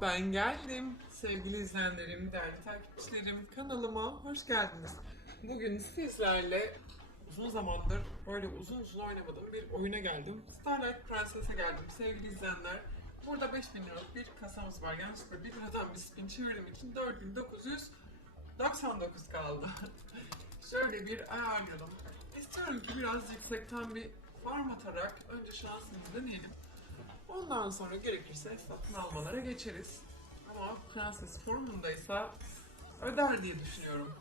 Ben geldim. Sevgili izleyenlerim, değerli takipçilerim kanalıma hoş geldiniz. Bugün sizlerle uzun zamandır böyle uzun uzun oynamadığım bir oyuna geldim. Starlight Princess'e geldim sevgili izleyenler. Burada 5000 liralık bir kasamız var. Yanlışlıkla 1 liradan bir spin çevirdiğim için 4999 kaldı. Şöyle bir ayarlayalım. İstiyorum ki biraz yüksekten bir farm atarak önce şansımızı deneyelim. Ondan sonra gerekirse satın almalara geçeriz. Ama prenses formundaysa öder diye düşünüyorum.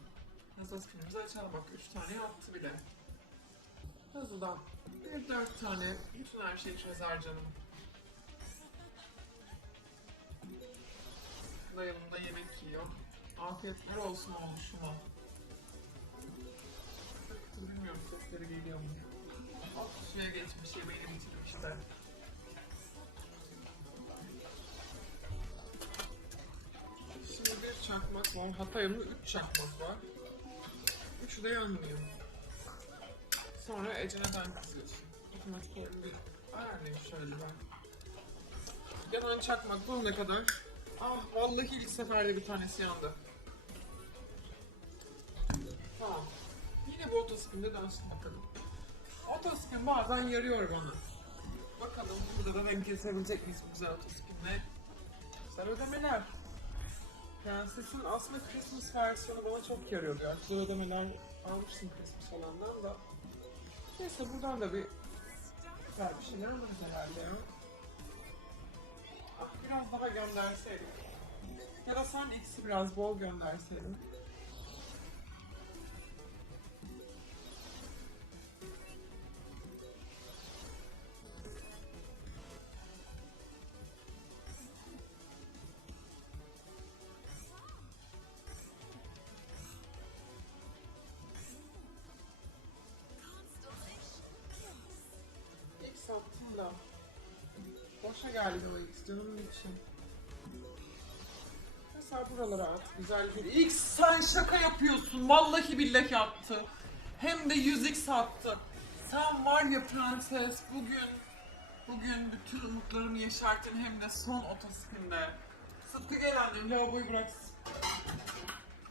Prenses filmimizi açalım bak 3 tane yaptı bile. Hızlıdan bir 4 tane bütün her şey çözer canım. Dayımda yemek yiyor. Afiyetler olsun olmuşuma. Bilmiyorum sesleri geliyor mu? Hop suya geçmiş yemeğini bitirmiş çakmak var. Hatta yanında üç çakmak var. Üçü de yanmıyor. Sonra Ece neden kızıyorsun? Otomatik olarak bir ayarlayayım şöyle ben. Yanan çakmak bulana kadar. Ah vallahi ilk seferde bir tanesi yandı. Tamam. Yine bu otospinde dönsün bakalım. Otospin bazen yarıyor bana. Bakalım burada da denk kesebilecek miyiz bu güzel otospinle? Güzel ödemeler. Prensesin aslında Christmas versiyonu bana çok yarıyordu ya. Güzel ödemeler almıştım Christmas olandan da. Neyse buradan da bir güzel bir şeyler alırız herhalde ya. Ah, biraz daha gönderseydik. Ya da sen X'i biraz bol gönderseydin. Da. Boşa geldi o X canımın için. Mesela buralara at. Güzel bir X sen şaka yapıyorsun. Vallahi billahi yaptı. Hem de 100x attı. Sen var ya prenses bugün bugün bütün umutlarımı yeşerttin hem de son otospinde. Sıtkı gel annem lavaboyu bıraksın.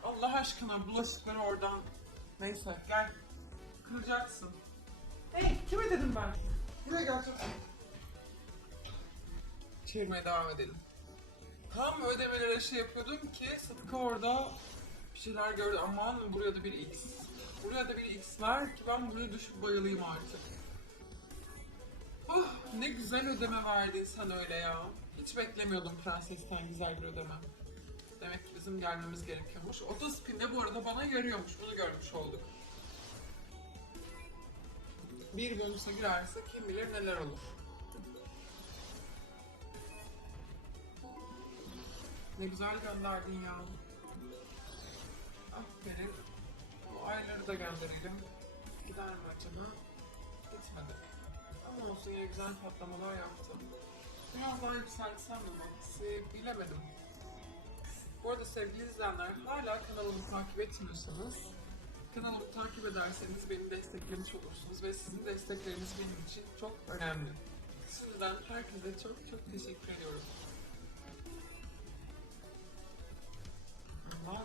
Allah aşkına bulaşıkları oradan. Neyse gel. Kıracaksın. Hey kime dedim ben? Buraya gel çabuk. Çevirmeye devam edelim. Tam ödemelere şey yapıyordum ki Sıtkı orada bir şeyler gördü. Aman buraya da bir X. Buraya da bir X ver ki ben buraya düşüp bayılayım artık. Oh, ne güzel ödeme verdin sen öyle ya. Hiç beklemiyordum prensesten güzel bir ödeme. Demek ki bizim gelmemiz gerekiyormuş. Otospin de bu arada bana yarıyormuş. Bunu görmüş olduk. Bir bonusa girerse kim bilir neler olur. Ne güzel gönderdin ya. Aferin. Bu ayları da gönderelim. Gider acaba? Gitmedi. Ama olsun yine güzel patlamalar yaptım. Biraz daha yükseltsem mi Max'i bilemedim. Bu arada sevgili izleyenler hala kanalımı takip etmiyorsanız kanalımı takip ederseniz beni desteklemiş olursunuz ve sizin destekleriniz benim için çok önemli. Şimdiden herkese çok çok teşekkür ediyorum. Aman.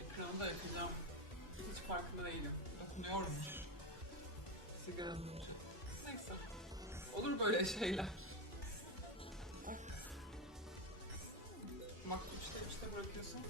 Ekranı da yakacağım. Hiç farkında değilim. Dokunuyorum. Sigaranın ucu. Neyse. Olur böyle şeyler. Makbul işte işte bırakıyorsun.